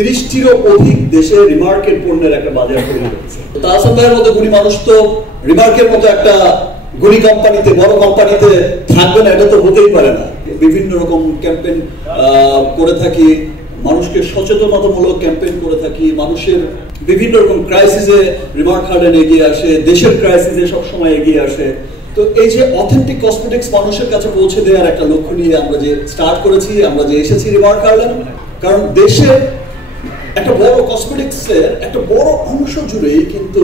30টিরও অধিক দেশে রিমার্কের পণ্যের একটা বাজার তৈরি হচ্ছে। তাহসান ভাইয়ের মতো গুণী মানুষ তো রিমার্কের মতো একটা গুণী কোম্পানিতে, বড় কোম্পানিতে থাকবে না, এটা তো হতেই পারে না। বিভিন্ন রকম ক্যাম্পেইন করে থাকি, মানুষকে সচেতনতামূলক ক্যাম্পেইন করে থাকি, মানুষের বিভিন্ন রকম ক্রাইসিসে রিমার্ক হার্ডেন এগিয়ে আসে, দেশের ক্রাইসিসে সবসময় এগিয়ে আসে। তো এই যে অথেন্টিক কসমেটিক্স মানুষের কাছে পৌঁছে দেওয়ার একটা লক্ষ্য নিয়ে আমরা যে স্টার্ট করেছি, আমরা যে এসেছি রিমার্ক হার্ডেন, কারণ দেশের একটা বড় কসমেটিক্সের একটা বড় অংশ জুড়েই কিন্তু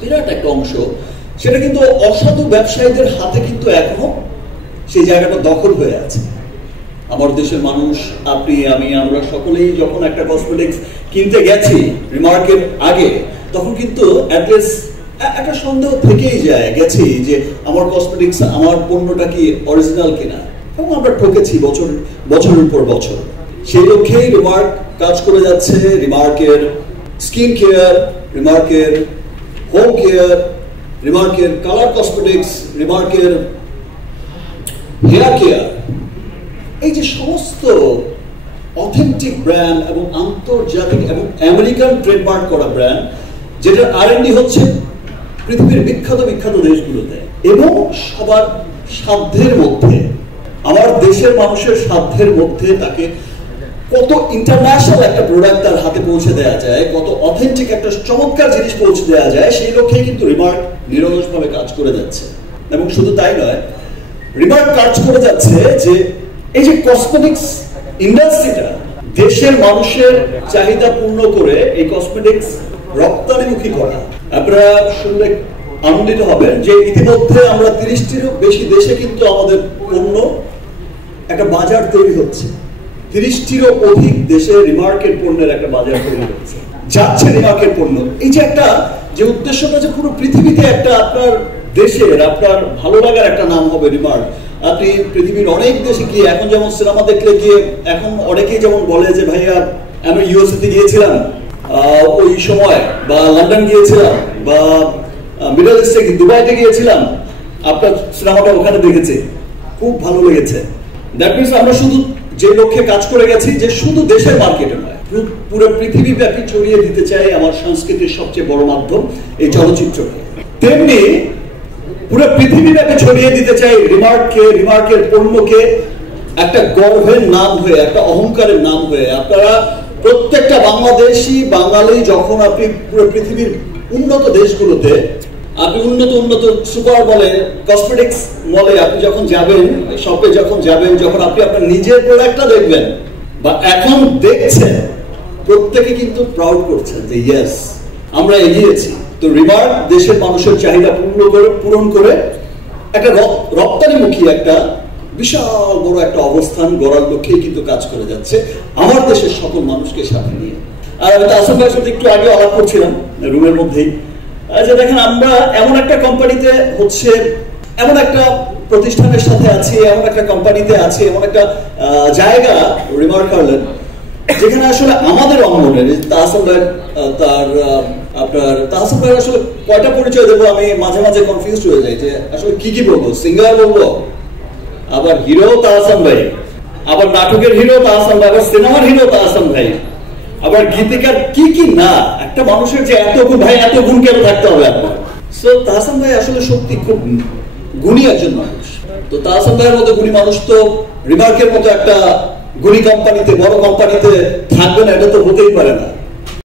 বিরাট একটা অংশ, সেটা কিন্তু অসাধু ব্যবসায়ীদের হাতে কিন্তু এখনো সেই জায়গাটা দখল হয়ে আছে। আমার দেশের মানুষ, আপনি, আমি, আমরা সকলেই যখন একটা কসমেটিক্স কিনতে গেছি রিমার্কের আগে, তখন কিন্তু অ্যাটলিস্ট একটা সন্দেহ থেকেই যায় গেছি যে আমার কসমেটিক্স, আমার পণ্যটা কি অরিজিনাল কিনা, এবং আমরা ঠকেছি বছরের পর বছর। সেই লক্ষ্যেই রিমার্ক কাজ করে যাচ্ছে। রিমার্কের স্কিন কেয়ার, রিমার্কের হোম কেয়ার, রিমার্কের কালার কসমেটিক্স, রিমার্কের হেয়ার কেয়ার, এই যে সমস্ত অথেন্টিক ব্র্যান্ড এবং আন্তর্জাতিক এবং আমেরিকান ট্রেডমার্ক করা ব্র্যান্ড, যেটার R&D হচ্ছে পৃথিবীর বিখ্যাত দেশগুলোতে এবং সবার সাধ্যের মধ্যে, আমার দেশের মানুষের সাধ্যের মধ্যে তাকে কত ইন্টারন্যাশনাল একটা প্রোডাক্ট তার হাতে পৌঁছে দেওয়া যায়, কত অথেন্টিক একটা চমৎকার জিনিস পৌঁছে দেওয়া যায়, সেই লক্ষ্যে কিন্তু রিমার্ক নিরলসভাবে কাজ করে যাচ্ছে। এবং শুধু তাই নয়, রিমার্ক কাজ করে যাচ্ছে যে এই যে কসমেটিক্স ইন্ডাস্ট্রিটা, দেশের মানুষের চাহিদা পূর্ণ করে এই কসমেটিক্স রপ্তানিমুখী করা। আপনারা শুনলে আনন্দিত হবেন যে ইতিমধ্যে আমরা 30টিরও বেশি দেশে কিন্তু আমাদের পণ্য একটা বাজার তৈরি হচ্ছে। 30টিরও অধিক দেশে রিমার্কের পণ্যের একটা বাজার তৈরি হচ্ছে, যাচ্ছে রিমার্কের পণ্য। এই যে একটা যে উদ্দেশ্যটা যে পুরো পৃথিবীতে একটা আপনার দেশের, আপনার ভালো লাগার একটা নাম হবে রিমার্ক। আপনি পৃথিবীর অনেক দেশে গিয়ে, এখন যেমন সিনেমা দেখলে গিয়ে এখন অনেকেই যেমন বলে যে ভাইয়া আমি USA গিয়েছিলাম ওই সময়, বা লন্ডন গিয়েছিলাম, বা মিডল ইস্টে দুবাইতে গিয়েছিলাম, আপনার সিনেমাটা ওখানে দেখেছি, খুব ভালো লেগেছে। দ্যাট মিনস আমরা শুধু যে লক্ষ্যে কাজ করে গেছি যে শুধু দেশের মার্কেটে নয়, পুরো পৃথিবী ব্যাপী ছড়িয়ে দিতে চাই আমার সংস্কৃতির সবচেয়ে বড় মাধ্যম এই চলচ্চিত্রকে। তেমনি পুরো পৃথিবী ব্যাপী ছড়িয়ে দিতে চাই রিমার্ককে, রিমার্কের পণ্যকে একটা গর্বের নাম হয়ে, একটা অহংকারের নাম হয়ে। আপনারা প্রত্যেকটা বাংলাদেশি, বাঙালি যখন আপনি পুরো পৃথিবীর উন্নত দেশগুলোতে, আপনি উন্নত সুপার মলে, কসমেটিক্স মলে আপনি যখন যাবেন, শপে যখন যাবেন, যখন আপনি আপনার নিজের প্রোডাক্টটা দেখবেন বা এখন দেখছেন, প্রত্যেকে কিন্তু প্রাউড করছেন যে ইয়েস, আমরা এগিয়েছি। তো রিমার্ক দেশের মানুষের চাহিদা পূরণ করে একটা রপ্তানিমুখী একটা বিশাল বড় একটা অবস্থান গড়ার লক্ষ্যেই কিন্তু কাজ করে যাচ্ছে আমার দেশের সকল মানুষকে সাথে নিয়ে। আর আমি তাহসান ভাইয়ের সাথে একটু আগে আলাপ করছিলাম রুমের মধ্যেই, যে দেখেন আমরা এমন একটা কোম্পানিতে হচ্ছে, এমন একটা প্রতিষ্ঠানের সাথে আছি, এমন একটা কোম্পানিতে আছি, এমন একটা জায়গা রিমার্ক হার্ডেন, যেখানে আসলে আমাদের অঙ্গনের তাহসান ভাই, আপনার তাহসান ভাই আসলে কয়টা পরিচয় দেবো আমি মাঝে মাঝে কনফিউজড হয়ে যাই যে আসলে কি বলবো। সিঙ্গার বলবো, আবার হিরো তাহসান ভাই, আবার নাটকের হিরো তাহসান ভাই, আবার সিনেমার হিরো তাহসান ভাই, আবার গীতিকার, কি না। একটা মানুষের যে এত গুণ, ভাই এত গুণ কেন থাকতে হবে আপনার? সো তাহসান ভাই আসলে সত্যি খুব গুণী একজন মানুষ। তো তাহসান ভাইয়ের মতো গুণী মানুষ তো রিমার্কের মতো একটা গুণী কোম্পানিতে, বড় কোম্পানিতে থাকবে না, এটা তো হতেই পারে না।